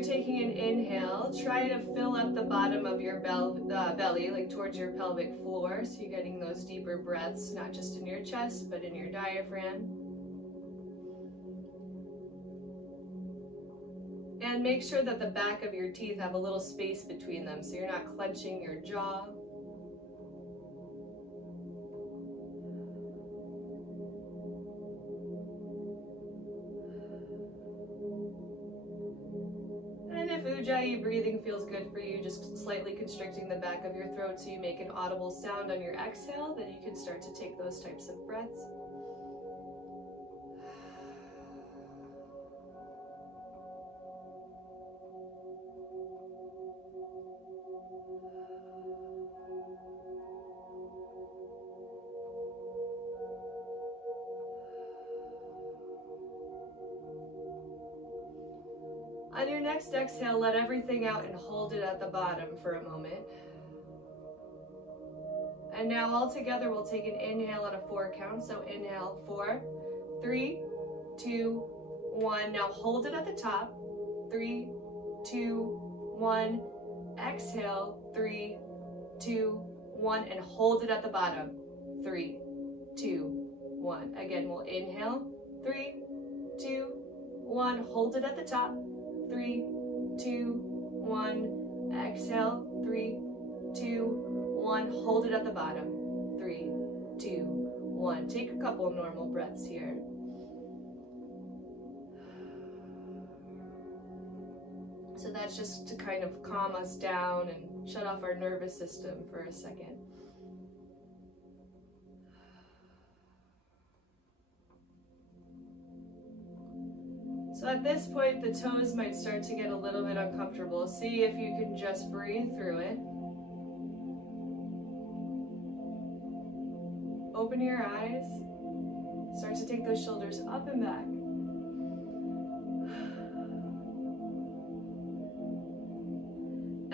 you're taking an inhale, try to fill up the bottom of your belly, like towards your pelvic floor, so you're getting those deeper breaths, not just in your chest, but in your diaphragm. And make sure that the back of your teeth have a little space between them, so you're not clenching your jaw. And if Ujjayi breathing feels good for you, just slightly constricting the back of your throat so you make an audible sound on your exhale, then you can start to take those types of breaths. On your next exhale, let everything out and hold it at the bottom for a moment. And now all together, we'll take an inhale at a 4 count. So inhale, 4, 3, 2, 1. Now hold it at the top. 3, 2, 1. Exhale, 3, 2, 1. And hold it at the bottom. 3, 2, 1. Again, we'll inhale. 3, 2, 1. Hold it at the top. 3, 2, 1. Exhale. 3, 2, 1. Hold it at the bottom. 3, 2, 1. Take a couple normal breaths here. So that's just to kind of calm us down and shut off our nervous system for a second. So at this point, the toes might start to get a little bit uncomfortable. See if you can just breathe through it. Open your eyes. Start to take those shoulders up and back.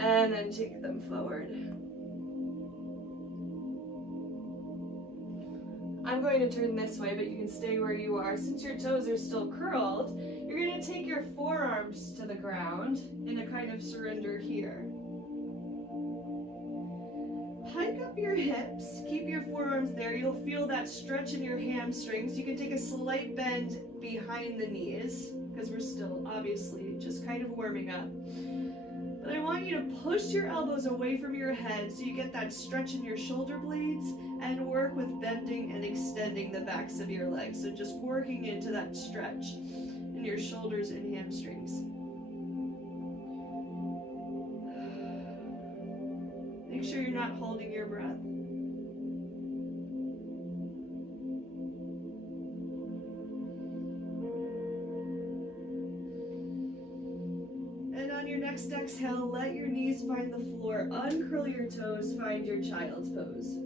And then take them forward. I'm going to turn this way, but you can stay where you are. Since your toes are still curled, you're going to take your forearms to the ground in a kind of surrender here. Hike up your hips, keep your forearms there. You'll feel that stretch in your hamstrings. You can take a slight bend behind the knees, because we're still obviously just kind of warming up. But I want you to push your elbows away from your head so you get that stretch in your shoulder blades, and work with bending and extending the backs of your legs. So just working into that stretch in your shoulders and hamstrings. Make sure you're not holding your breath. And on your next exhale, let your knees find the floor. Uncurl your toes, find your child's pose.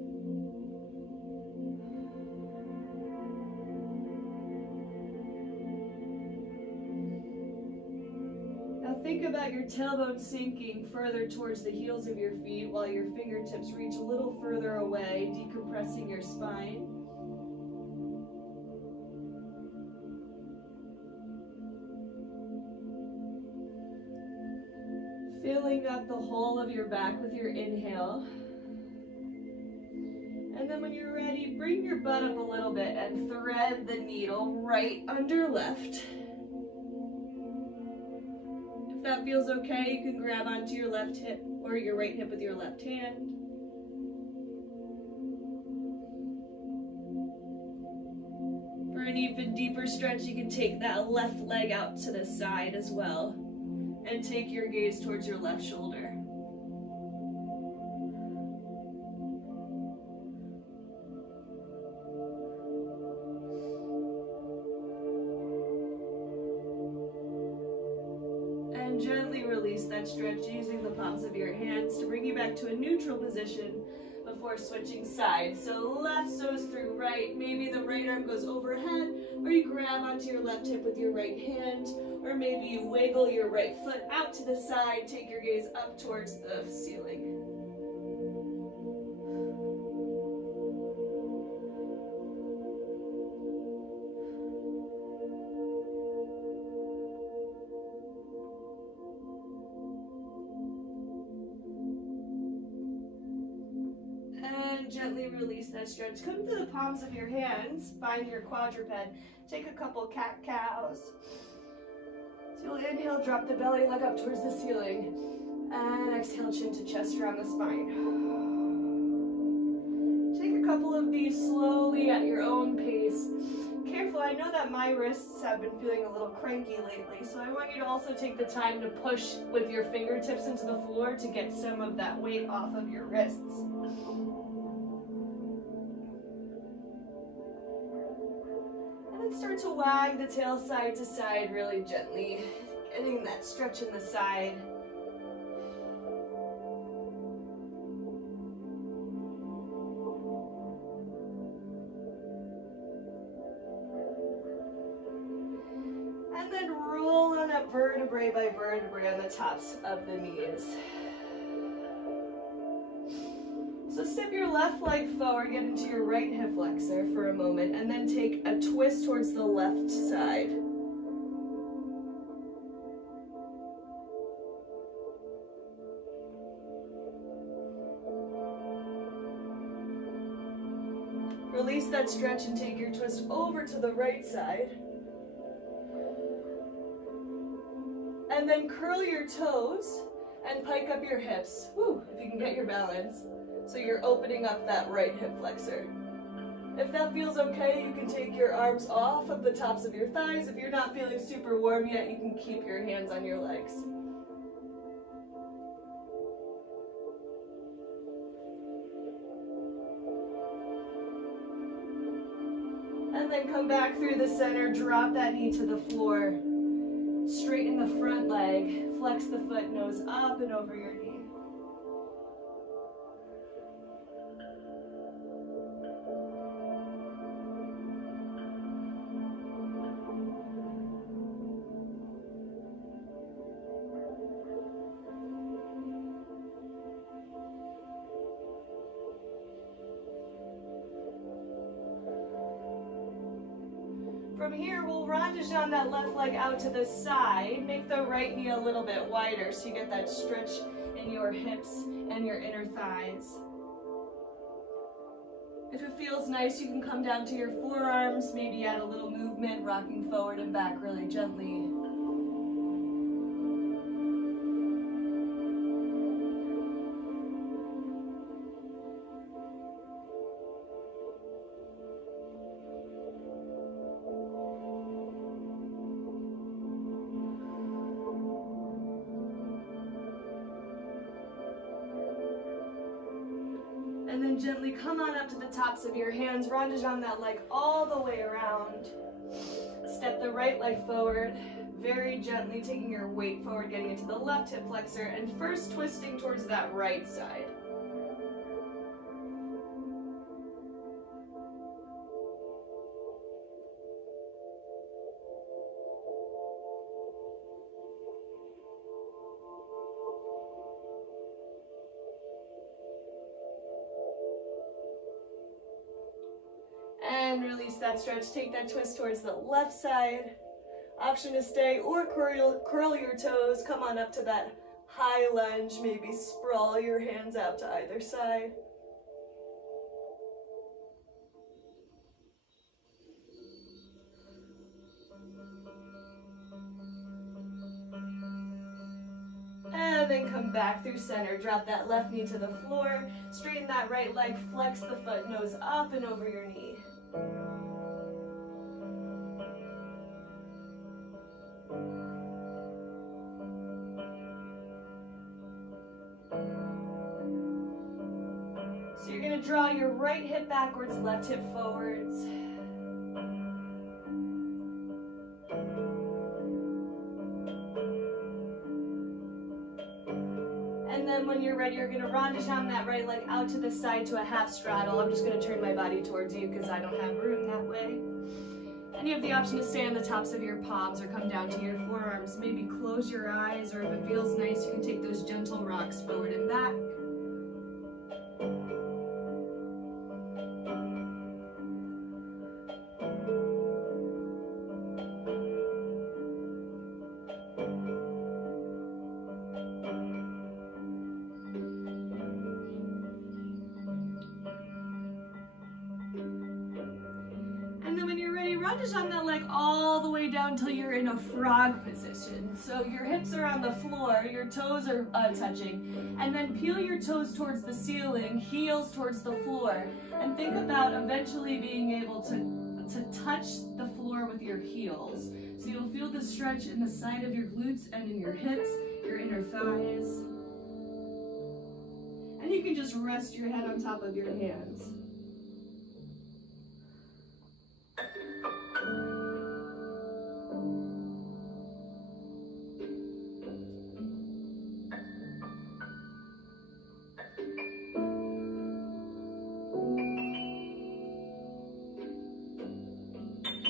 Think about your tailbone sinking further towards the heels of your feet while your fingertips reach a little further away, decompressing your spine. Filling up the whole of your back with your inhale. And then when you're ready, bring your butt up a little bit and thread the needle right under left. If that feels okay, you can grab onto your left hip or your right hip with your left hand. For an even deeper stretch, you can take that left leg out to the side as well and take your gaze towards your left shoulder. Gently release that stretch using the palms of your hands to bring you back to a neutral position before switching sides. So left goes through right, maybe the right arm goes overhead, or you grab onto your left hip with your right hand, or maybe you wiggle your right foot out to the side, take your gaze up towards the ceiling. then gently release that stretch. Come to the palms of your hands, find your quadruped. Take a couple cat-cows. So you'll inhale, drop the belly leg up towards the ceiling. And exhale, chin to chest around the spine. Take a couple of these slowly at your own pace. Careful, I know that my wrists have been feeling a little cranky lately, so I want you to also take the time to push with your fingertips into the floor to get some of that weight off of your wrists. And then start to wag the tail side to side really gently, getting that stretch in the side. And then roll on up vertebrae by vertebrae on the tops of the knees. So step your left leg forward, get into your right hip flexor for a moment, and then take a twist towards the left side. Release that stretch and take your twist over to the right side. And then curl your toes and pike up your hips. Woo, if you can get your balance. So you're opening up that right hip flexor. If that feels okay, you can take your arms off of the tops of your thighs. If you're not feeling super warm yet, you can keep your hands on your legs. And then come back through the center, drop that knee to the floor. Straighten the front leg, flex the foot, nose up and over your knee. From here, we'll ronde-jean that left leg out to the side. Make the right knee a little bit wider so you get that stretch in your hips and your inner thighs. If it feels nice, you can come down to your forearms, maybe add a little movement, rocking forward and back really gently. And then gently come on up to the tops of your hands, ronde-jean that leg all the way around. Step the right leg forward, very gently taking your weight forward, getting into the left hip flexor, and first twisting towards that right side. And release that stretch. Take that twist towards the left side. Option to stay or curl your toes. Come on up to that high lunge. Maybe sprawl your hands out to either side. And then come back through center. Drop that left knee to the floor. Straighten that right leg. Flex the foot, nose up and over your knee. So you're going to draw your right hip backwards, left hip forwards. And then when you're ready, you're going to ronde-jean that right leg out to the side to a half straddle. I'm just going to turn my body towards you because I don't have room that way. And you have the option to stay on the tops of your palms or come down to your forearms. Maybe close your eyes, or if it feels nice, you can take those gentle rocks forward and back. Roundage on the leg all the way down till you're in a frog position. So your hips are on the floor, your toes are touching, and then peel your toes towards the ceiling, heels towards the floor, and think about eventually being able to touch the floor with your heels. So you'll feel the stretch in the side of your glutes and in your hips, your inner thighs. And you can just rest your head on top of your hands.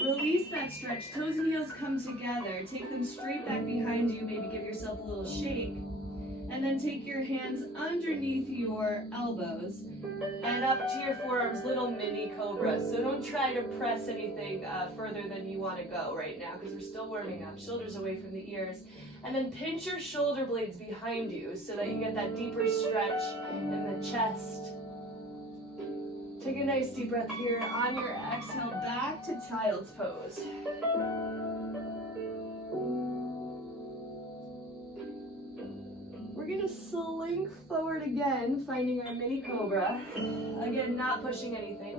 Release that stretch. Toes and heels come together. Take them straight back behind you. Maybe give yourself a little shake. And then take your hands underneath your elbows and up to your forearms, little mini cobras. So don't try to press anything further than you want to go right now because we're still warming up. Shoulders away from the ears. And then pinch your shoulder blades behind you so that you get that deeper stretch in the chest. Take a nice deep breath here. On your exhale, back to child's pose. We're gonna slink forward again, finding our mini cobra. Again, not pushing anything.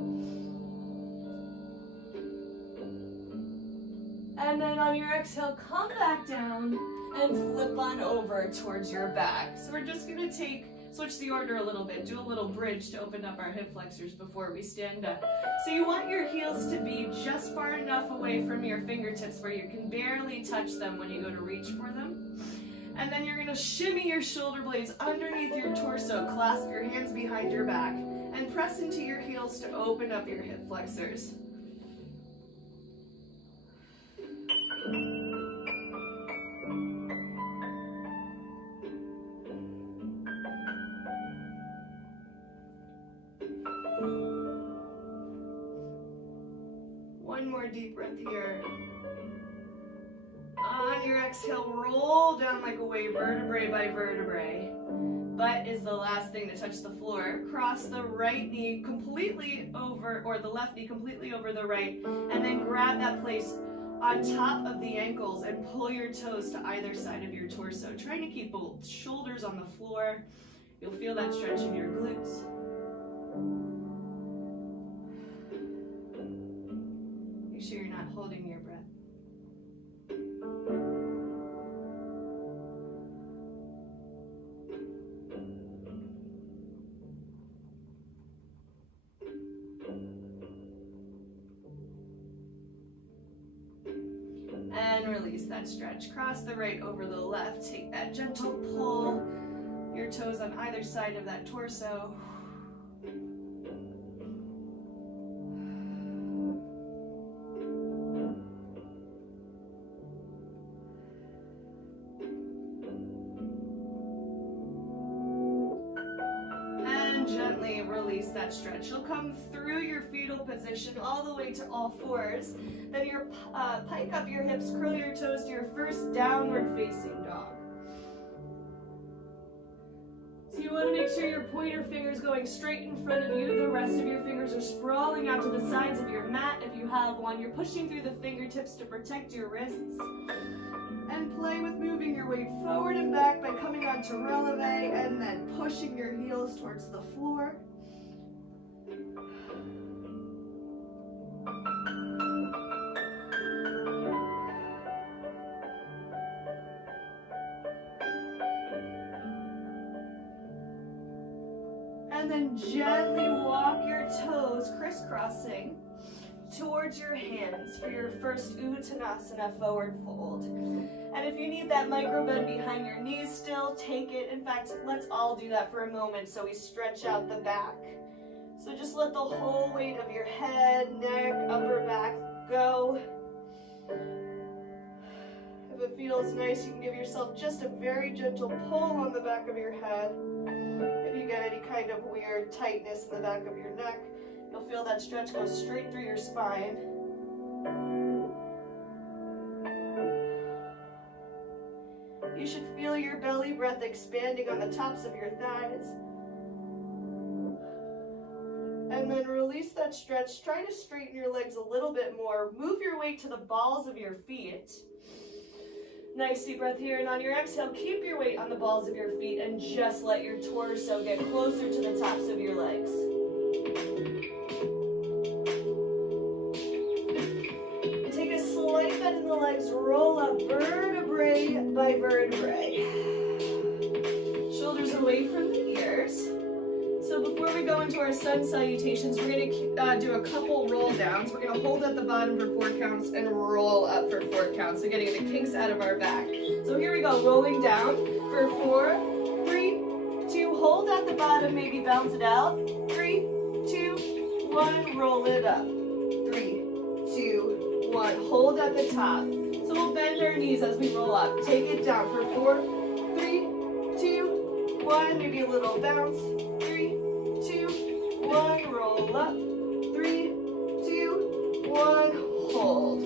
And then on your exhale, come back down and flip on over towards your back. So we're just gonna switch the order a little bit, do a little bridge to open up our hip flexors before we stand up. So you want your heels to be just far enough away from your fingertips where you can barely touch them when you go to reach for them. And then you're gonna shimmy your shoulder blades underneath your torso, clasp your hands behind your back, and press into your heels to open up your hip flexors. One more deep breath here. On your exhale, roll down like a wave, vertebrae by vertebrae. Butt is the last thing to touch the floor. Cross the right knee completely over, or the left knee completely over the right, and then grab that place on top of the ankles and pull your toes to either side of your torso. Trying to keep both shoulders on the floor. You'll feel that stretch in your glutes. Make sure you're not holding your breath. And release that stretch. Cross the right over the left. Take that gentle pull. Your toes on either side of that torso. Gently release that stretch. You'll come through your fetal position all the way to all fours. Then you pike up your hips, curl your toes to your first downward facing dog. So you want to make sure your pointer finger is going straight in front of you. The rest of your fingers are sprawling out to the sides of your mat if you have one. You're pushing through the fingertips to protect your wrists. And play with moving your weight forward and back by coming onto releve and then pushing your heels towards the floor. And then gently walk your toes crisscrossing towards your hands for your first Uttanasana forward fold. And if you need that micro bend behind your knees still, take it. In fact, let's all do that for a moment so we stretch out the back. So just let the whole weight of your head, neck, upper back go. If it feels nice, you can give yourself just a very gentle pull on the back of your head. If you get any kind of weird tightness in the back of your neck, you'll feel that stretch go straight through your spine. You should feel your belly breath expanding on the tops of your thighs. And then release that stretch. Try to straighten your legs a little bit more. Move your weight to the balls of your feet. Nice deep breath here, and on your exhale, keep your weight on the balls of your feet and just let your torso get closer to the tops of your legs. And take a slight bend in the legs, roll up vertebrae by vertebrae. Shoulders away from the ears. So before we go into our sun salutations, we're going to do a couple roll downs. We're going to hold at the bottom for 4 counts and roll up for 4 counts. So getting the kinks out of our back. So here we go, rolling down for 4, 3, 2, hold at the bottom, maybe bounce it out. 3, 2, 1, roll it up. 3, 2, 1, hold at the top. So we'll bend our knees as we roll up. Take it down for 4, 3, 2, 1, maybe a little bounce. 3, 2, 1, roll up. 3, 2, 1, hold.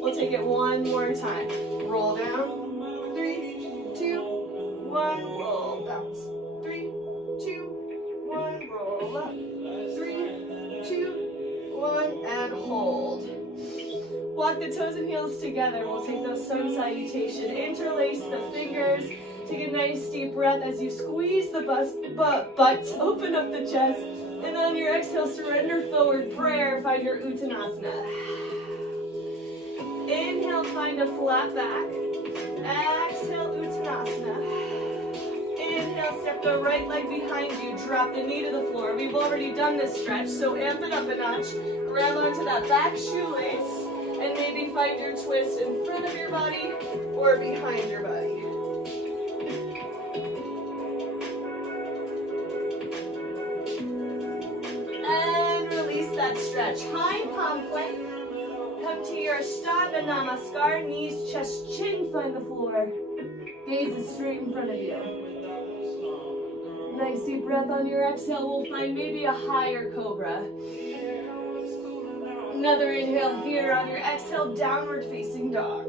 We'll take it one more time. Roll down. 3, 2, 1, roll, bounce. 3, 2, 1, roll up. 3, 2, 1, and hold. Walk the toes and heels together. We'll take those sun salutation. Interlace the fingers. Take a nice deep breath as you squeeze the butt, open up the chest, and on your exhale, surrender forward prayer, find your Uttanasana. Inhale, find a flat back. Exhale, Uttanasana. Inhale, step the right leg behind you, drop the knee to the floor. We've already done this stretch, so amp it up a notch. Grab onto that back shoelace, and maybe find your twist in front of your body or behind your body. Stretch. Hind palm plank. Come to your Ashtanga Namaskar. Knees, chest, chin find the floor. Gaze is straight in front of you. Nice deep breath on your exhale. We'll find maybe a higher cobra. Another inhale here on your exhale. Downward facing dog.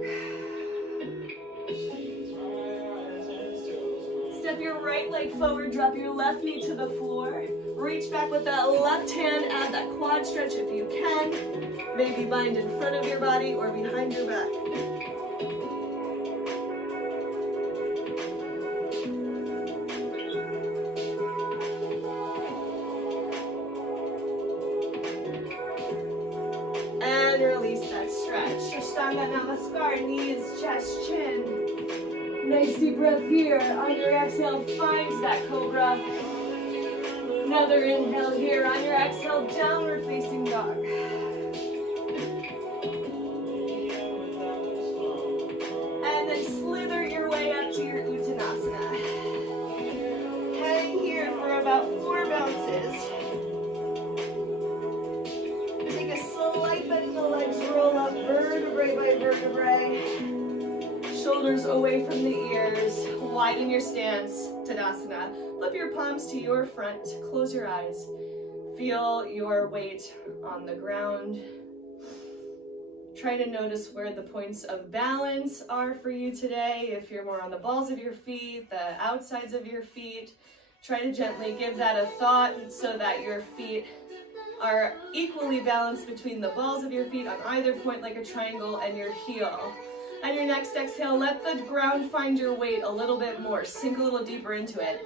Step your right leg forward. Drop your left knee to the floor. Reach back with that left hand, add that quad stretch if you can. Maybe bind in front of your body or behind your back. And release that stretch. Ashtanga Namaskar, knees, chest, chin. Nice deep breath here. On your exhale, find that cobra. Another inhale here. On your exhale, downward facing dog. And then slither your way up to your Uttanasana. Hang here for about 4 bounces. Take a slight bend in the legs, roll up vertebrae by vertebrae. Shoulders away from the ears. Widen your stance, Tadasana. Flip your palms to your front. Close your eyes. Feel your weight on the ground. Try to notice where the points of balance are for you today. If you're more on the balls of your feet, the outsides of your feet, try to gently give that a thought so that your feet are equally balanced between the balls of your feet on either point like a triangle and your heel. On your next exhale, let the ground find your weight a little bit more. Sink a little deeper into it.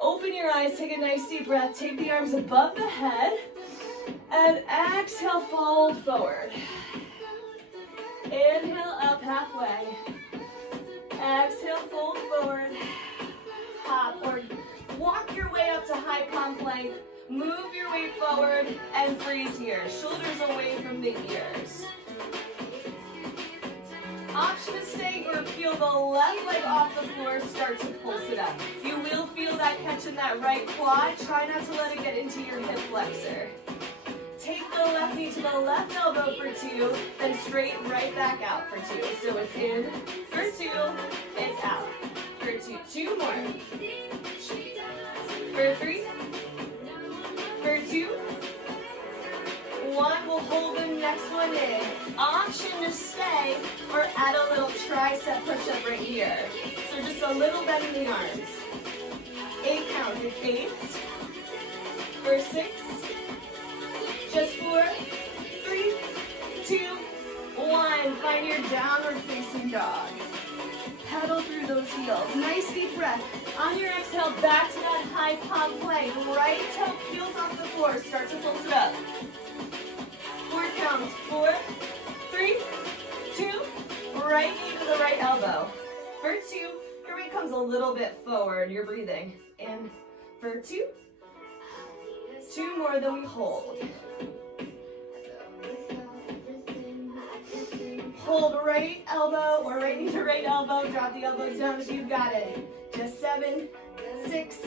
Open your eyes, take a nice deep breath. Take the arms above the head. And exhale, fold forward. Inhale up halfway. Exhale, fold forward. Hop or walk your way up to high palm plank. Move your weight forward and freeze here. Shoulders away from the ears. Option to stay or peel the left leg off the floor, start to pulse it up. You will feel that catch in that right quad. Try not to let it get into your hip flexor. Take the left knee to the left elbow for 2, then straighten right back out for 2. So it's in for 2, it's out for 2. 2 more. For 3, for 2, 1. We'll hold the next one in. Option to stay or add a little tricep push-up right here. So just a little bend in the arms. 8 counts. It's 8, for 6, downward facing dog. Pedal through those heels. Nice deep breath. On your exhale, back to that high palm plank. Right toe heels off the floor. Start to pulse it up. 4 counts. 4, 3, 2. Right knee to the right elbow. For 2, your weight comes a little bit forward. You're breathing. In for 2. 2 more, then we hold. Hold right elbow or right knee to right elbow. Drop the elbows down if you've got it. Just 7, 6,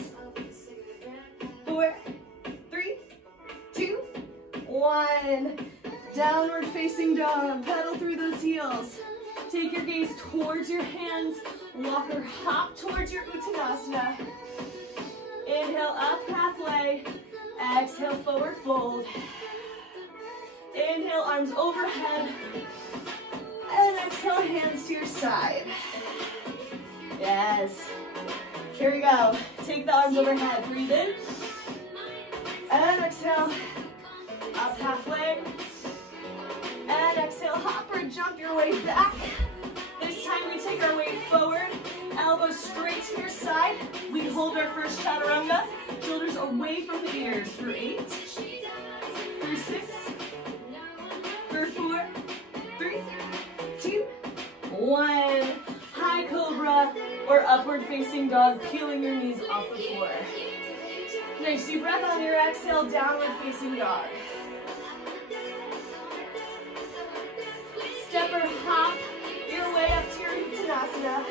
4, 3, 2, 1. Downward facing dog. Pedal through those heels. Take your gaze towards your hands. Walk or hop towards your Uttanasana. Inhale up halfway. Exhale forward fold. Inhale arms overhead. And exhale hands to your side. Yes. Here we go. Take the arms overhead. Breathe in. And exhale. Up halfway. And exhale, hop or jump your way back. This time we take our weight forward, elbows straight to your side. We hold our first chaturanga, shoulders away from the ears for 8, for 6, for 4, 3, 2, 1. High cobra or upward facing dog, peeling your knees off the floor. Nice deep breath on your exhale, downward facing dog. Step or hop your way up to your Uttanasana.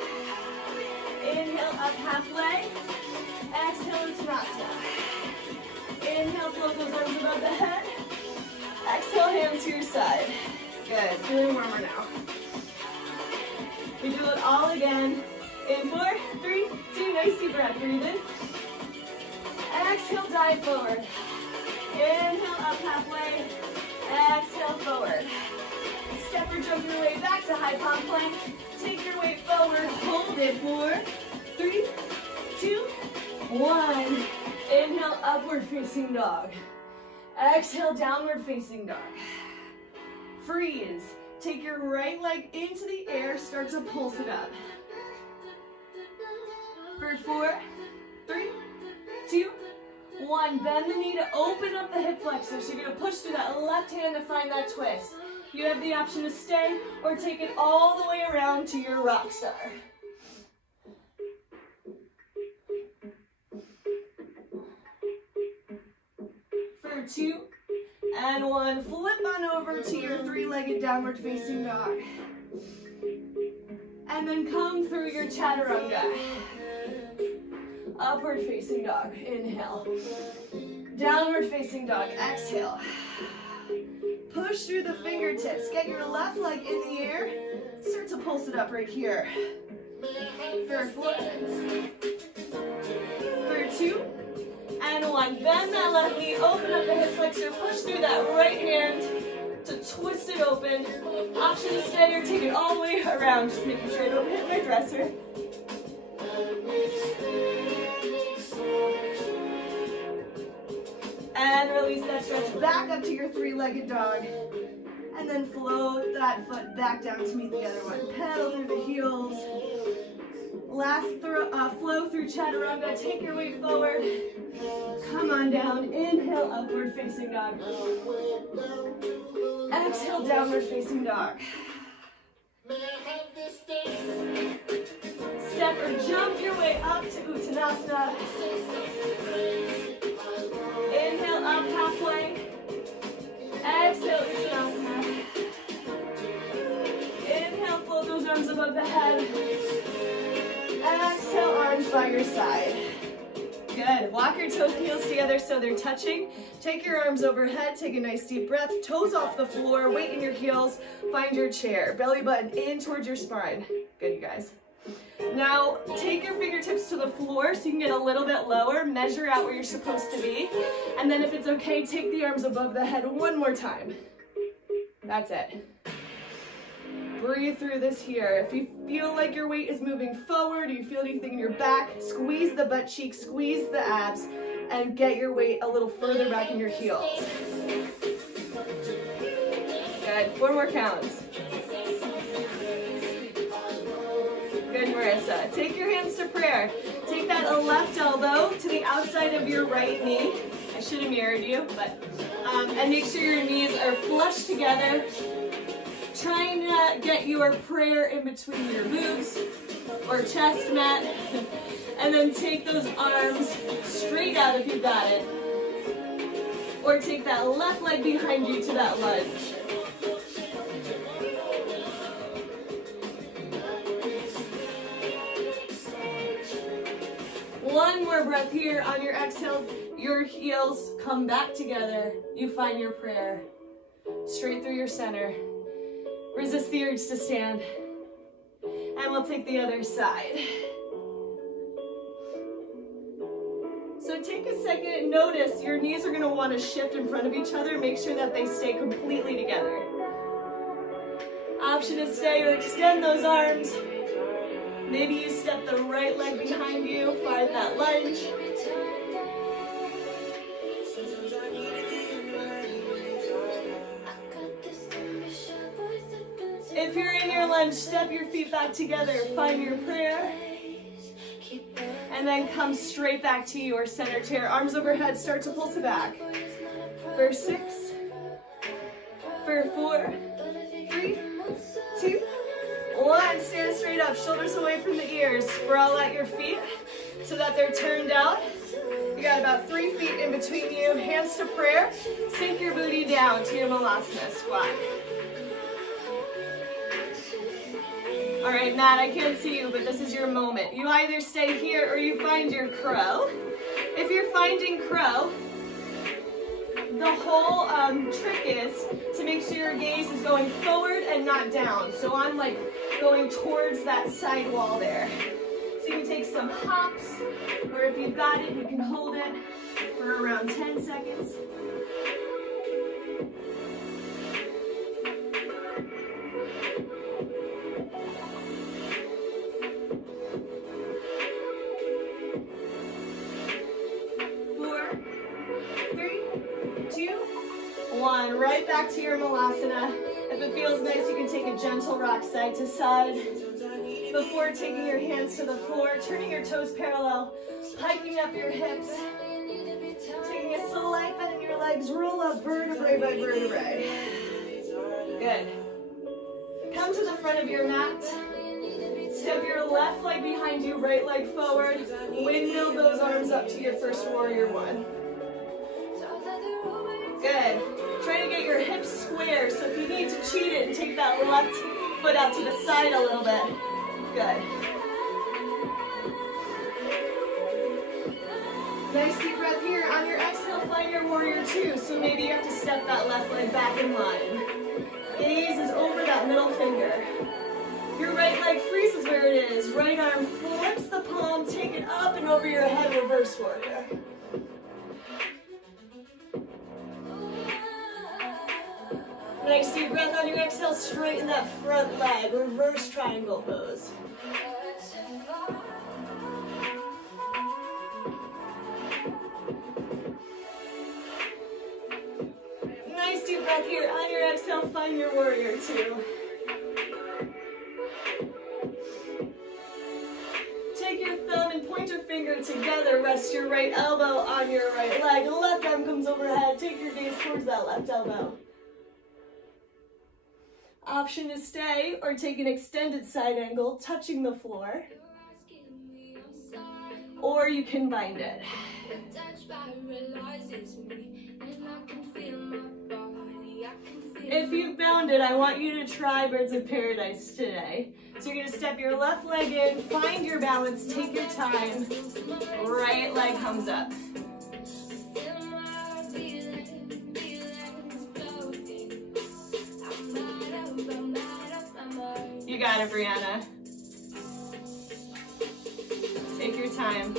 Inhale up halfway. Exhale Uttanasana. Inhale, float those arms above the head. Exhale, hands to your side. Good, feeling warmer now. We do it all again. In 4, 3, 2, nice deep breath. Breathe in. Exhale, dive forward. Inhale up halfway. Exhale forward. Step or jump your way back to high palm plank. Take your weight forward. Hold it. 4, 3, 2, 1. Inhale, upward facing dog. Exhale, downward facing dog. Freeze. Take your right leg into the air. Start to pulse it up. For 4, 3, 2, 1. Bend the knee to open up the hip flexor. So you're going to push through that left hand to find that twist. You have the option to stay or take it all the way around to your rock star. For 2 and 1, flip on over to your 3-legged downward facing dog. And then come through your chaturanga. Upward facing dog, inhale. Downward facing dog, exhale. Push through the fingertips. Get your left leg in the air. Start to pulse it up right here. For 4, for 2, and 1. Bend that left knee. Open up the hip flexor. Push through that right hand to twist it open. Option to stay or take it all the way around. Just making sure I don't hit my dresser. And release that stretch back up to your 3-legged dog. And then float that foot back down to meet the other one. Pedal through the heels. Last flow through chaturanga. Take your weight forward. Come on down. Inhale, upward facing dog. Exhale, downward facing dog. Step or jump your way up to Uttanasana. Inhale, up halfway. Exhale, Uttanasana. Inhale, float those arms above the head. Exhale, arms by your side. Good. Walk your toes and heels together so they're touching. Take your arms overhead. Take a nice deep breath. Toes off the floor. Weight in your heels. Find your chair. Belly button in towards your spine. Good, you guys. Now, take your fingertips to the floor so you can get a little bit lower. Measure out where you're supposed to be. And then if it's okay, take the arms above the head one more time. That's it. Breathe through this here. If you feel like your weight is moving forward, or you feel anything in your back, squeeze the butt cheeks, squeeze the abs, and get your weight a little further back in your heels. Good. 4 more counts. vice. Take your hands to prayer. Take that left elbow to the outside of your right knee. I should have mirrored you, but, and make sure your knees are flush together. Trying to get your prayer in between your boobs or chest mat. And then take those arms straight out if you've got it. Or take that left leg behind you to that lunge. One more breath here. On your exhale, your heels come back together. You find your prayer. Straight through your center. Resist the urge to stand. And we'll take the other side. So take a second and notice your knees are going to want to shift in front of each other. Make sure that they stay completely together. Option is stay or extend those arms. Maybe you step the right leg behind you. Find that lunge. If you're in your lunge, step your feet back together. Find your prayer. And then come straight back to your center chair. Arms overhead, start to pull to back. For 6, for 4, 3, 2, 1. Stand straight up, shoulders away from the ears. Sprawl at your feet so that they're turned out. You got about 3 feet in between you. Hands to prayer. Sink your booty down to your Malasana squat. All right, Matt, I can't see you, but this is your moment. You either stay here or you find your crow. If you're finding crow, the whole trick is to make sure your gaze is going forward and not down. So I'm like going towards that side wall there. So you can take some hops, or if you've got it, you can hold it for around 10 seconds. Right back to your Malasana. If it feels nice, you can take a gentle rock side to side. Before taking your hands to the floor, turning your toes parallel, hiking up your hips, taking a slight bend in your legs, roll up vertebrae by vertebrae. Good. Come to the front of your mat. Step your left leg behind you, right leg forward. Windmill those arms up to your first warrior one. Good. Try to get your hips square, so if you need to cheat it and take that left foot out to the side a little bit. Good. Nice deep breath here. On your exhale, find your warrior two. So maybe you have to step that left leg back in line. Gaze is over that middle finger. Your right leg freezes where it is. Right arm flips the palm, take it up and over your head, reverse warrior. Nice deep breath on your exhale, straighten that front leg, reverse triangle pose. Nice deep breath here. On your exhale, find your warrior two. Take your thumb and pointer finger together. Rest your right elbow on your right leg. Left arm comes overhead. Take your gaze towards that left elbow. Option is stay or take an extended side angle, touching the floor. Or you can bind it. If you've bound it, I want you to try Birds of Paradise today. So you're going to step your left leg in, find your balance, take your time. Right leg comes up. You got it, Brianna. Take your time.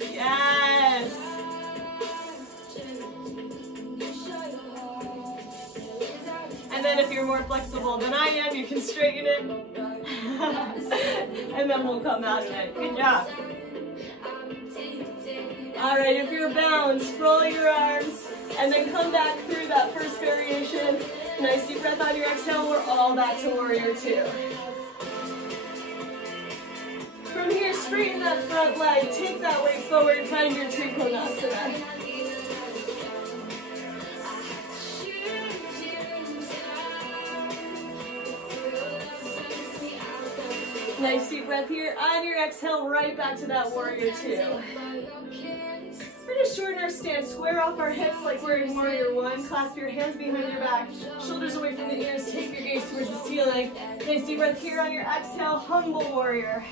Yes. And then if you're more flexible than I am, you can straighten it. And then we'll come out of it. Good job. All right, if you're bound, scroll your arms. And then come back through that first variation. Nice deep breath on your exhale. We're all back to warrior two. From here, straighten that front leg. Take that weight forward. Find your Trikonasana. Nice deep breath here. On your exhale, right back to that warrior two. We're going to shorten our stance. Square off our hips like we're in warrior one. Clasp your hands behind your back. Shoulders away from the ears. Take your gaze towards the ceiling. Nice deep breath here on your exhale. Humble warrior.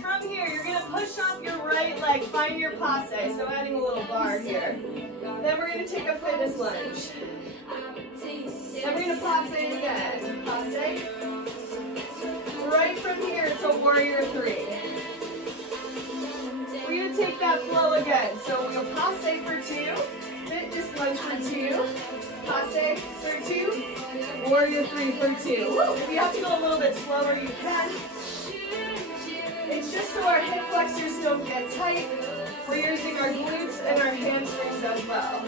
From here, you're going to push off your right leg, find your passe, so adding a little bar here. Then we're going to take a fitness lunge. Then we're going to passe again. Passe. Right from here, it's a warrior three. We're going to take that flow again. So we'll passe for two, fitness lunge for two, passe for two, warrior three for two. Woo. If you have to go a little bit slower, you can. It's just so our hip flexors don't get tight. We're using our glutes and our hamstrings as well.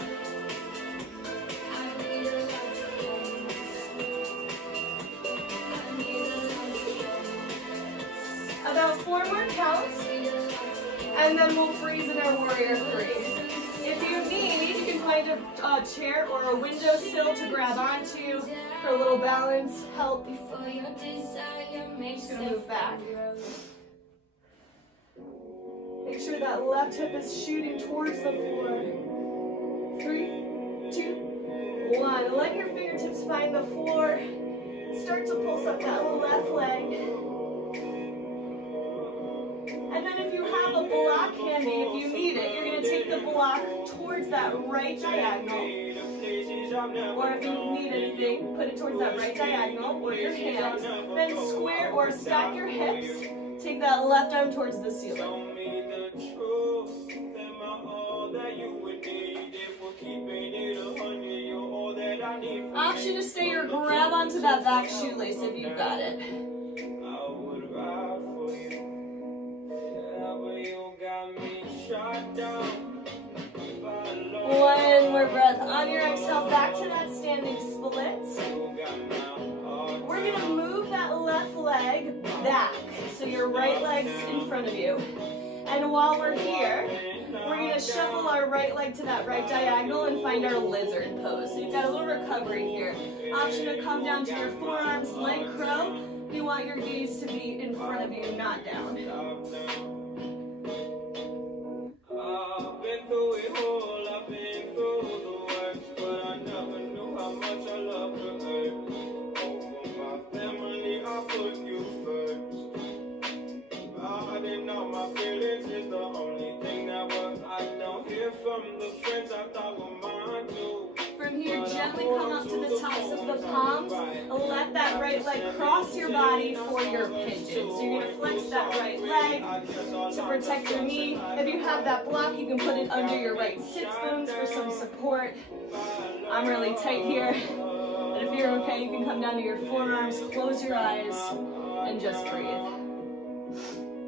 About 4 more counts, and then we'll freeze in our warrior three. If you need, you can find a chair or a windowsill to grab onto for a little balance, help. Just gonna move back. Make sure that left hip is shooting towards the floor. 3, 2, 1. Let your fingertips find the floor. Start to pulse up that left leg. And then if you have a block handy, if you need it, you're going to take the block towards that right diagonal. Or if you need anything, put it towards that right diagonal or your hand. Then square or stack your hips. Take that left arm towards the ceiling. Option to stay or grab onto that back shoelace if you've got it. One more breath. On your exhale, back to that standing split. We're going to move that left leg back. So your right leg's in front of you. And while we're here, we're going to shuffle our right leg to that right diagonal and find our lizard pose. So you've got a little recovery here. Option to come down to your forearms, leg crow. You want your gaze to be in front of you, not down. I've been through it all, I've been through the worst, but I never knew how much I loved the earth. Over my family, I put you first. I didn't know my feelings is the only thing that works. I don't hear from the friends I thought were mine too. From here, gently come up to the tops of the palms. Let that right leg cross your body for your pigeon. So you're going to flex that right leg to protect your knee. If you have that block, you can put it under your right sit bones for some support. I'm really tight here. And if you're okay, you can come down to your forearms, close your eyes, and just breathe.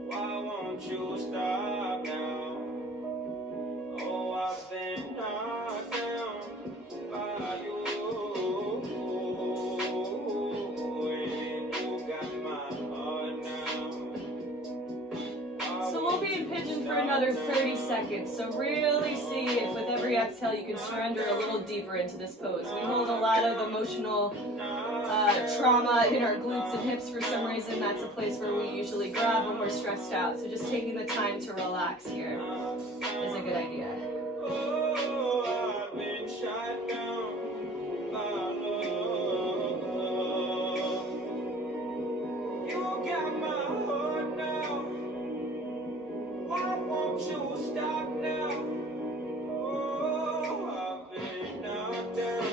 Why won't you stop now? Oh, I've been knocked down by you. And you got my heart now. So we'll be in pigeon for another 30 seconds. So really see if with every exhale you can surrender a little deeper into this pose. We hold a lot of emotional trauma in our glutes and hips for some reason. That's a place where we usually grab when we're stressed out. So just taking the time to relax here is a good idea. Oh, I've been shot down by love. You got my heart now. Why won't you stop now? Oh, I've been knocked down.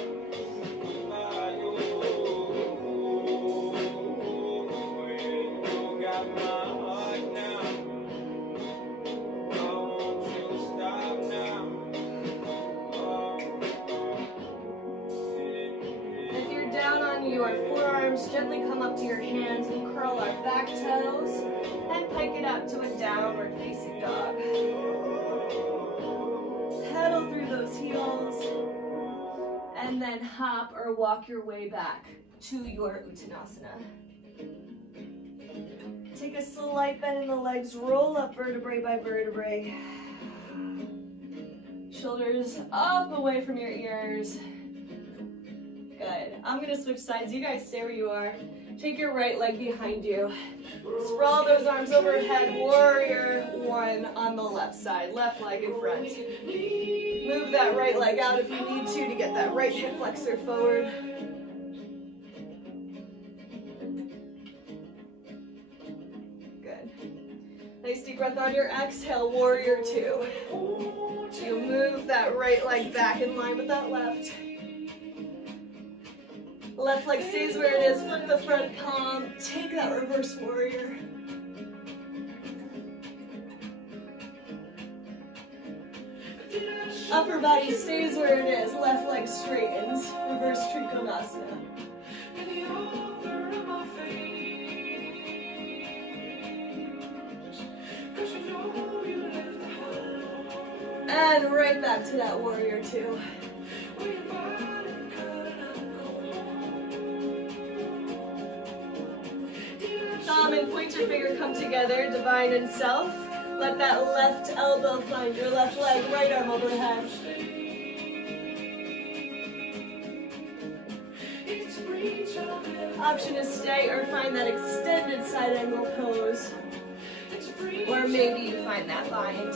our forearms, gently come up to your hands and curl our back toes and pike it up to a downward facing dog. Pedal through those heels and then hop or walk your way back to your Uttanasana. Take a slight bend in the legs, roll up vertebrae by vertebrae. Shoulders up away from your ears. Good. I'm gonna switch sides. You guys stay where you are. Take your right leg behind you. Sprawl those arms overhead. Warrior one on the left side. Left leg in front. Move that right leg out if you need to get that right hip flexor forward. Good. Nice deep breath on your exhale. Warrior two. You move that right leg back in line with that left. Left leg stays where it is, flip the front palm, take that reverse warrior. Upper body stays where it is, left leg straightens, reverse Trikonasana. And right back to that warrior two. Thumb and pointer finger come together, divine and self. Let that left elbow find your left leg, right arm overhead. Option to stay or find that extended side angle pose. Or maybe you find that bind.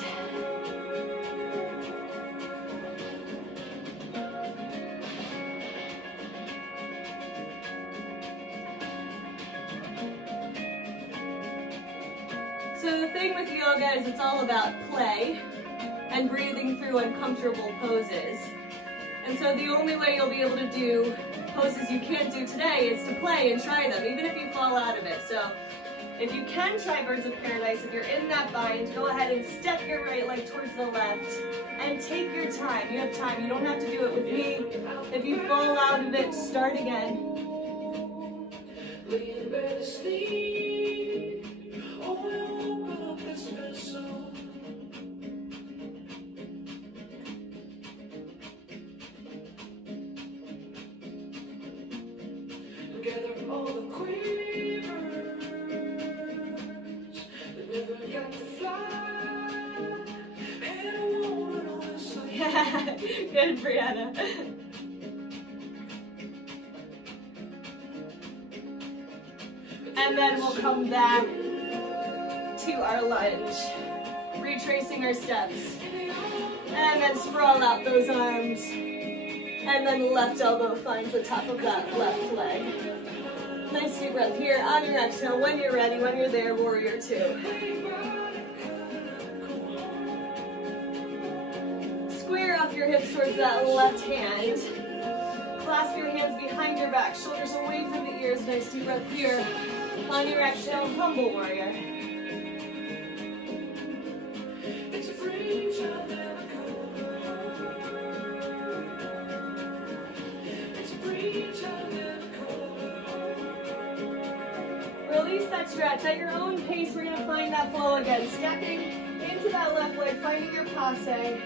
So the thing with yoga is it's all about play and breathing through uncomfortable poses. And so the only way you'll be able to do poses you can't do today is to play and try them, even if you fall out of it. So if you can try Birds of Paradise, if you're in that bind, go ahead and step your right leg towards the left and take your time. You have time. You don't have to do it with me. If you fall out of it, start again. All the quivers that never got to fly, and I want all this. Yeah, good, Brianna. And then we'll come back to our lunge, retracing our steps, and then sprawl out those arms, and then left elbow finds the top of that left leg. Nice deep breath here on your exhale. When you're ready, when you're there, warrior two. Square off your hips towards that left hand. Clasp your hands behind your back, shoulders away from the ears. Nice deep breath here. On your exhale, humble warrior. Release that stretch at your own pace. We're going to find that flow again. Stepping into that left leg, finding your passe,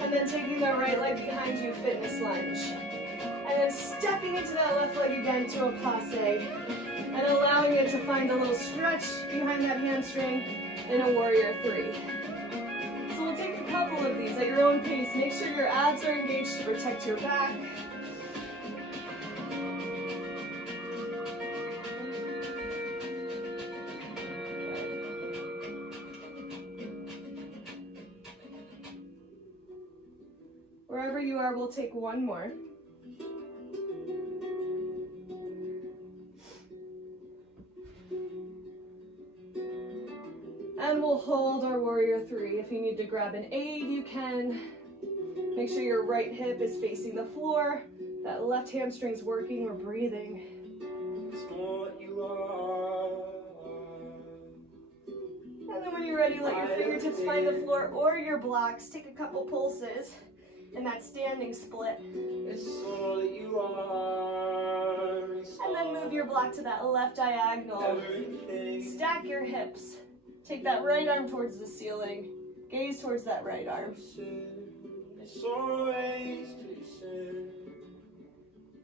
and then taking the right leg behind you, fitness lunge. And then stepping into that left leg again to a passe, and allowing it to find a little stretch behind that hamstring in a warrior three. So we'll take a couple of these at your own pace. Make sure your abs are engaged to protect your back. Wherever you are, we'll take one more. And we'll hold our warrior three. If you need to grab an aid, you can. Make sure your right hip is facing the floor. That left hamstring's working. We're breathing. And then when you're ready, let your fingertips find the floor or your blocks. Take a couple pulses. in that standing split. It's all that you are. And then move your block to that left diagonal. Everything. Stack your hips. Take that right arm towards the ceiling. Gaze towards that right arm. It's always too soon.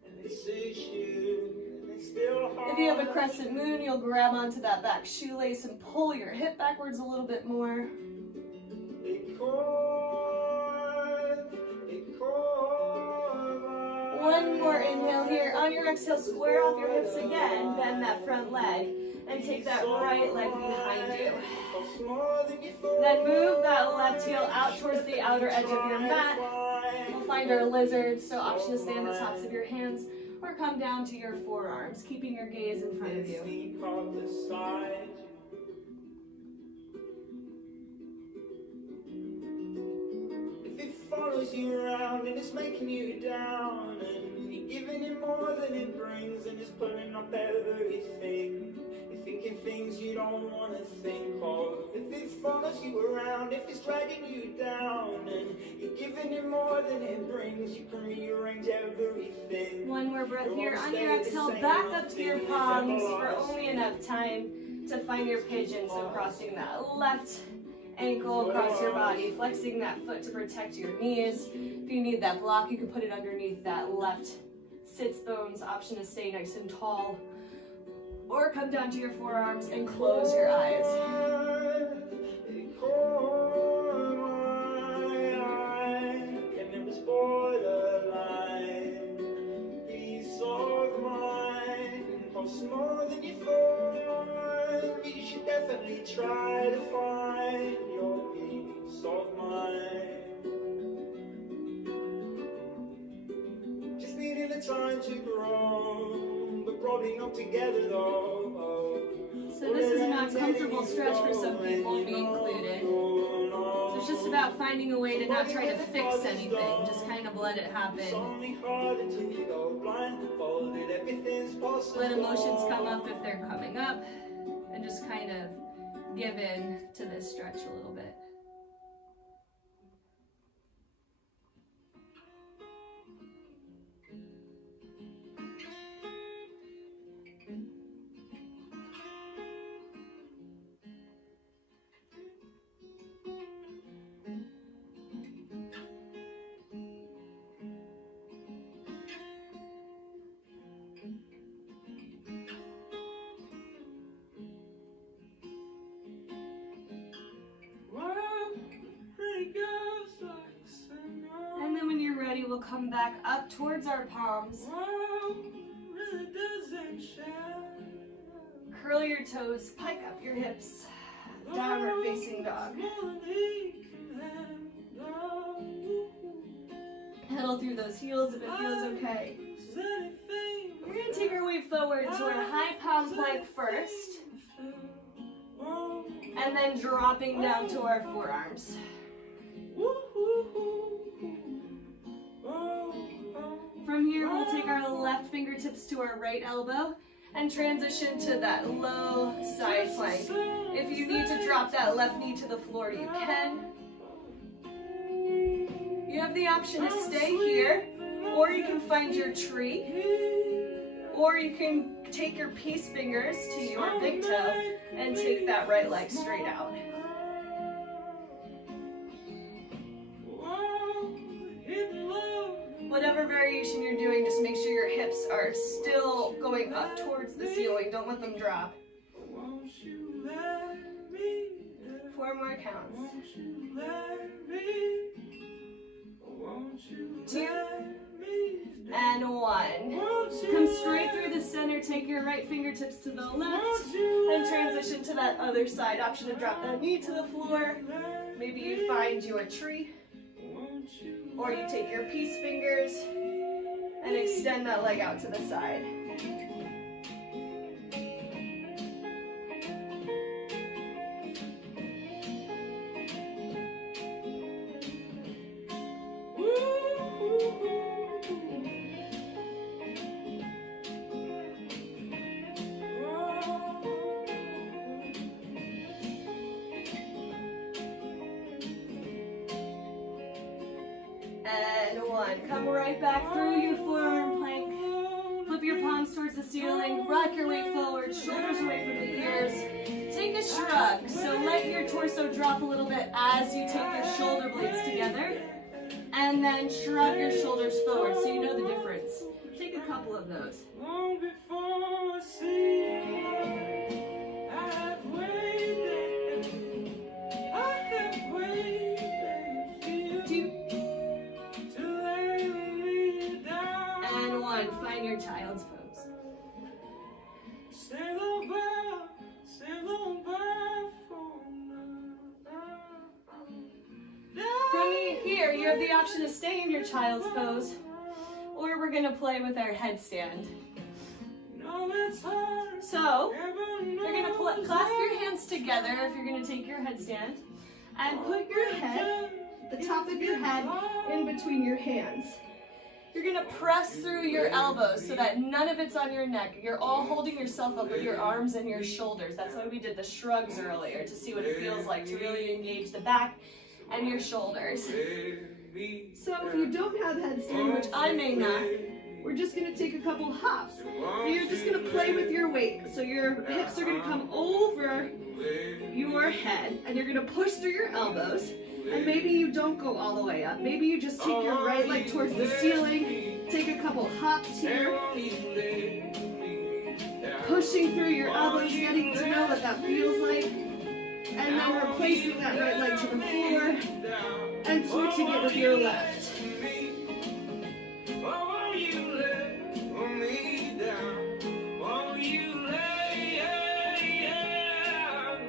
And it's issue. It's still hard. If you have a crescent moon, you'll grab onto that back shoelace and pull your hip backwards a little bit more. One more inhale here. On your exhale, square off your hips again. Bend that front leg and take that right leg behind you. Then move that left heel out towards the outer edge of your mat. We'll find our lizard, so option to stay on the tops of your hands or come down to your forearms, keeping your gaze in front of you. Follows you around and it's making you down, and you're giving it more than it brings, and it's pulling up everything. You're thinking things you don't want to think of. If it follows you around, if it's dragging you down, and you're giving it more than it brings, you can rearrange everything. One more breath here. On your exhale, back up to your palms for only enough time to find your pigeon. So crossing that left ankle across your body, flexing that foot to protect your knees. If you need that block, you can put it underneath that left sits bones. Option to stay nice and tall. Or come down to your forearms and close your eyes. More than you thought. You should definitely try to find your peace of mind. Just needing the time to grow, but probably not together though. So this is an uncomfortable stretch for some people, me included. So it's just about finding a way to not try to fix anything, just kind of let it happen. Let emotions come up if they're coming up, and just kind of give in to this stretch a little bit. And then when you're ready, we'll come back up towards our palms. Curl your toes, pike up your hips. Downward facing dog. Pedal through those heels if it feels okay. We're going to take our way forward to our high palm plank first. And then dropping down to our forearms. From here, we'll take our left fingertips to our right elbow and transition to that low side plank. If you need to drop that left knee to the floor, you can. You have the option to stay here, or you can find your tree, or you can take your peace fingers to your big toe and take that right leg straight out. Whatever variation you're doing, just make sure your hips are still going up towards the ceiling. Don't let them drop. 4 more counts. 2 and 1. Come straight through the center. Take your right fingertips to the left and transition to that other side. Option to drop that knee to the floor. Maybe you find your tree, or you take your peace fingers and extend that leg out to the side. one. Come right back through your forearm plank. Flip your palms towards the ceiling. Rock your weight forward, shoulders away from the ears. Take a shrug. So let your torso drop a little bit as you take your shoulder blades together. And then shrug your shoulders forward so you know the difference. Take a couple of those. Long before I see you, I have waited for you 2 to lay me down. and 1. Find your child's pose. Sail away for now. From here, you have the option to stay in your child's pose, or we're gonna play with our headstand. So, you're gonna clasp your hands together if you're gonna take your headstand, and put your head, the top of your head, in between your hands. You're gonna press through your elbows so that none of it's on your neck. You're all holding yourself up with your arms and your shoulders. That's why we did the shrugs earlier, to see what it feels like to really engage the back and your shoulders. So if you don't have headstand, which I may not, we're just gonna take a couple hops. So you're just gonna play with your weight. So your hips are gonna come over your head, and you're gonna push through your elbows. And maybe you don't go all the way up. Maybe you just take your right leg towards the ceiling. Take a couple hops here. Pushing through your elbows, getting to know what that feels like. And then replacing that right leg to the floor and switching it with your left.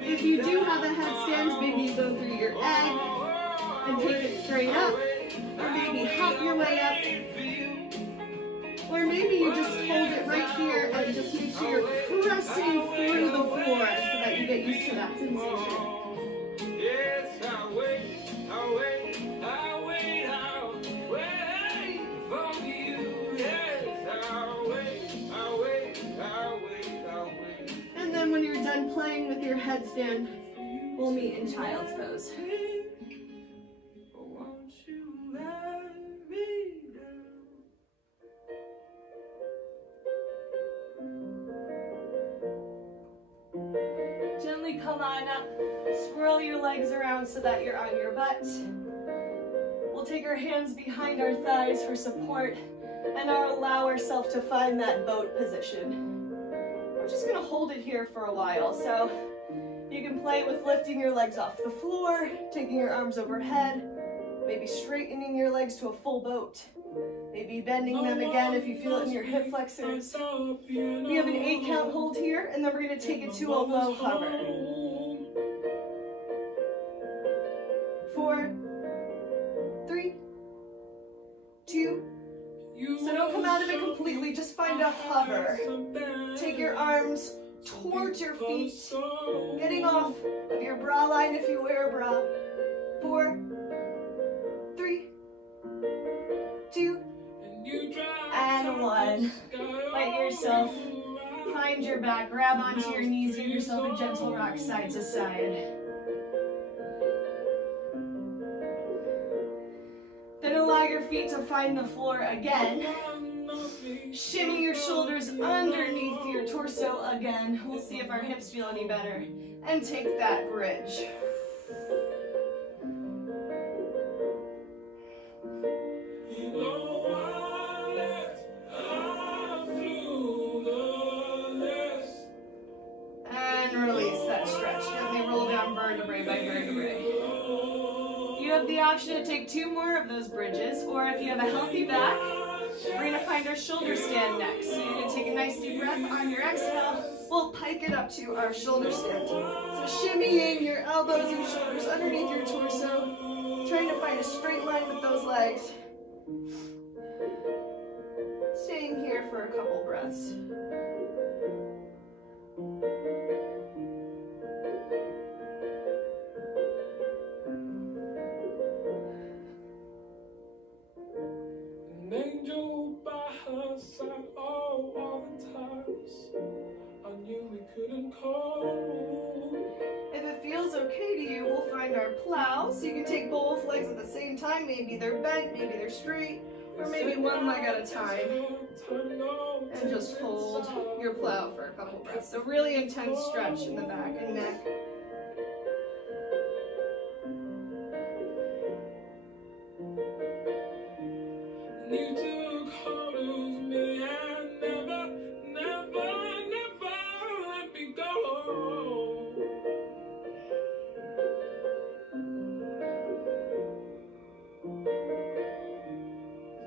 If you do have a headstand, maybe you go through your egg and take it straight up, or maybe hop your way up, or maybe you just hold it right here and just make sure you're pressing through the floor so that you get used to that sensation. Yes, I wait for you. Yes, I wait. And then when you're done playing with your headstand, we'll meet in child's pose. Won't you let me down? Gently come on up, swirl your legs around so that you're on your butt. We'll take our hands behind our thighs for support and allow ourselves to find that boat position. We're just gonna hold it here for a while, so you can play with lifting your legs off the floor, taking your arms overhead, maybe straightening your legs to a full boat, maybe bending them again if you feel it in your hip flexors. We have an 8 count hold here, and then we're gonna take it to a low hover. 4, 3, 2. So don't come out of it completely, just find a hover. Take your arms towards your feet, getting off of your bra line if you wear a bra. 4, 3, 2, and 1. Light yourself, find your back, grab onto your knees, give yourself a gentle rock side to side. Then allow your feet to find the floor again. Shimmy your shoulders underneath your torso again. We'll see if our hips feel any better. And take that bridge. And release that stretch. Gently roll down vertebrae by vertebrae. You have the option to take 2 more of those bridges, or if you have a healthy back, we're going to find our shoulder stand next. So you're going to take a nice deep breath on your exhale. We'll pike it up to our shoulder stand. So shimmying your elbows and shoulders underneath your torso, trying to find a straight line with those legs. Staying here for a couple breaths. Angel by her side, all the times I knew we couldn't call. If it feels okay to you, we'll find our plow. So you can take both legs at the same time. Maybe they're bent, maybe they're straight. or maybe one leg at a time, and just hold your plow for a couple breaths. So really intense stretch in the back and neck. You took hold of me and never, never, never let me go.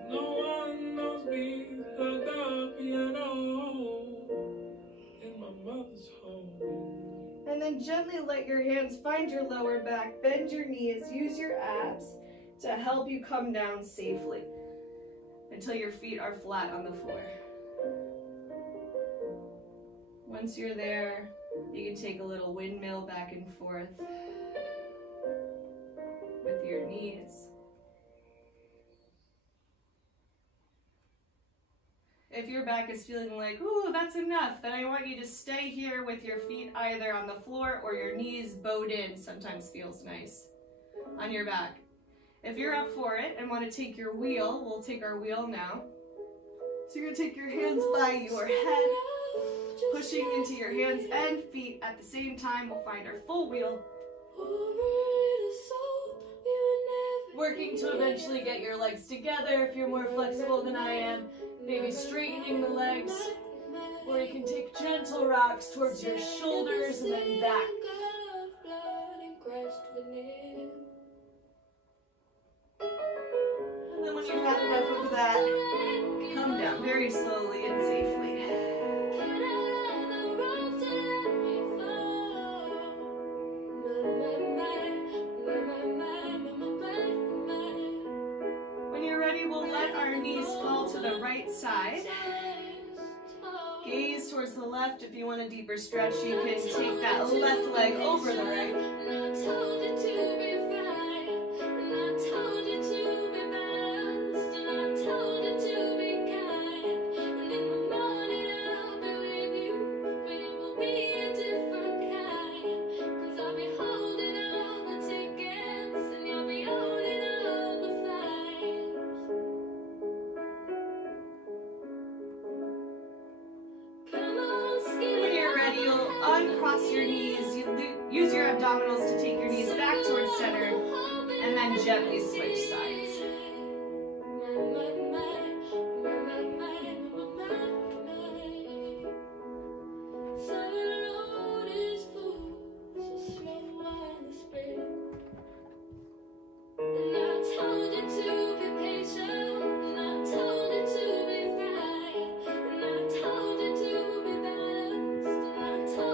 No one knows me like the piano in my mother's home. And then gently let your hands find your lower back, bend your knees, use your abs to help you come down safely until your feet are flat on the floor. Once you're there, you can take a little windmill back and forth with your knees. If your back is feeling like, ooh, that's enough, then I want you to stay here with your feet either on the floor or your knees bowed in. Sometimes feels nice on your back. If you're up for it and want to take your wheel, we'll take our wheel now. So you're going to take your hands by your head, pushing into your hands and feet at the same time. We'll find our full wheel. Working to eventually get your legs together if you're more flexible than I am. Maybe straightening the legs. Or you can take gentle rocks towards your shoulders and then back. And then when you've had enough of that, come down very slowly and safely. When you're ready, we'll let our knees fall to the right side. Gaze towards the left. If you want a deeper stretch, you can take that left leg over the right. Uncross your knees, you use your abdominals to take your knees back towards center, and then gently switch sides.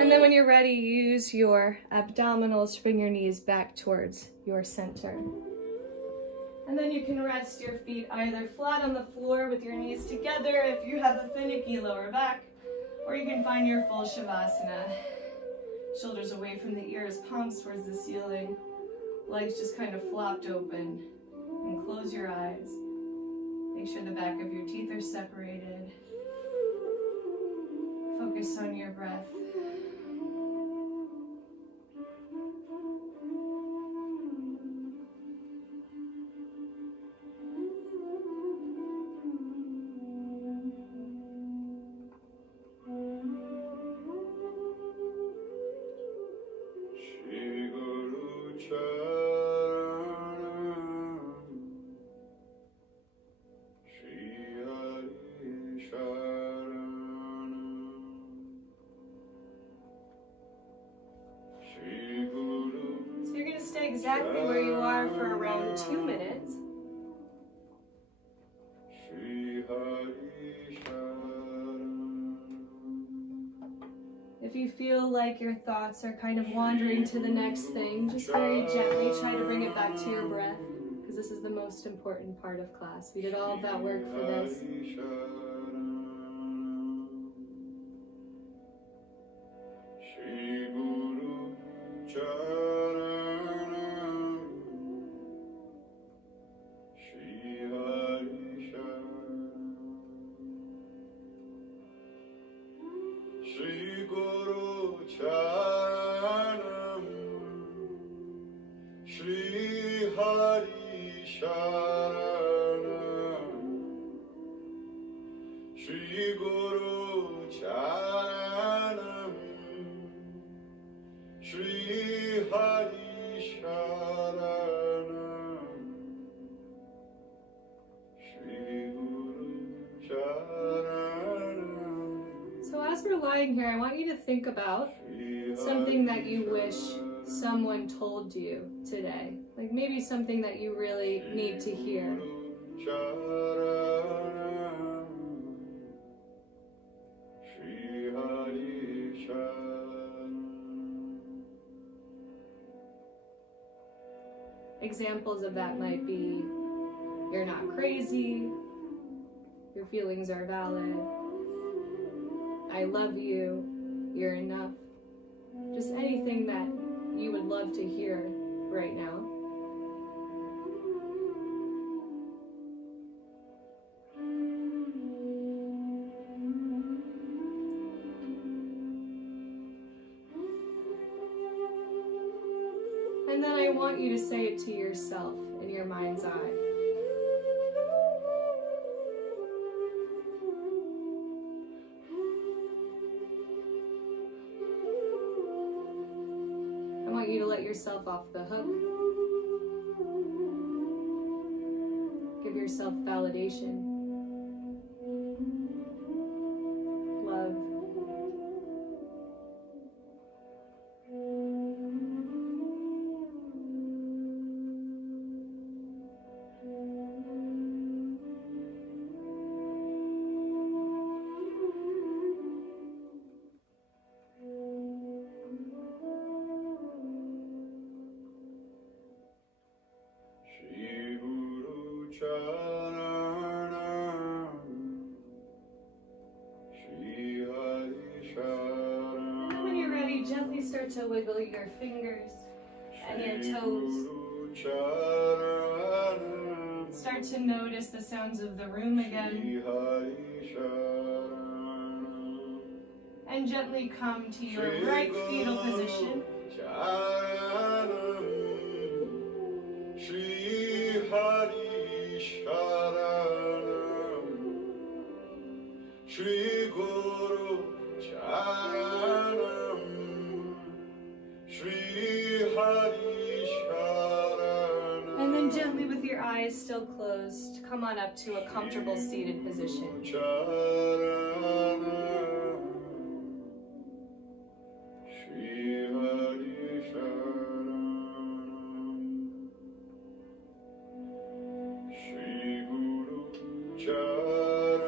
And then when you're ready, use your abdominals to bring your knees back towards your center. And then you can rest your feet either flat on the floor with your knees together if you have a finicky lower back, or you can find your full Shavasana. Shoulders away from the ears, palms towards the ceiling, legs just kind of flopped open. And close your eyes. Make sure the back of your teeth are separated. Focus on your breath. Exactly where you are for around 2 minutes. If you feel like your thoughts are kind of wandering to the next thing, just very gently try to bring it back to your breath, because this is the most important part of class. We did all of that work for this. Shri Guru Charanam Shri Hari Sharanam Shri Guru Charanam. So as we're lying here, I want you to think about something that you wish someone told you today. Like maybe something that you really need to hear. Examples of that might be, you're not crazy, your feelings are valid, I love you, you're enough. Just anything that you would love to hear right now. And then I want you to say it to yourself in your mind's eye. I want you to let yourself off the hook. Give yourself validation, love. Shri Guru Charanam Shri Hari Sharanam. And when you're ready, gently start to wiggle your fingers and your toes. Start to notice the sounds of the room again. And gently come to your right fetal position. Shri Hari Sharanam Shri Guru Charanam Shri Hari Sharanam. And then gently with your eyes still closed, come on up to a comfortable seated position. Charanam Shri Hari Sharanam Shri Guru Charanam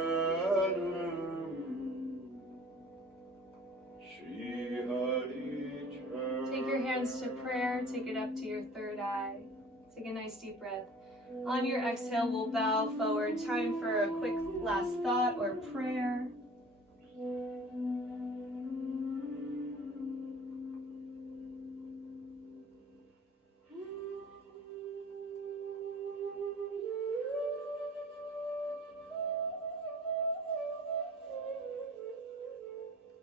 Shri Hari Charanam. Take your hands to prayer, take it up to your third eye. Take a nice deep breath. On your exhale, we'll bow forward. Time for a quick last thought or prayer.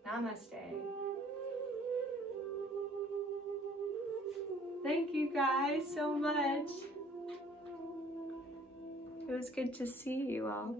Namaste. Thank you guys so much. It was good to see you all.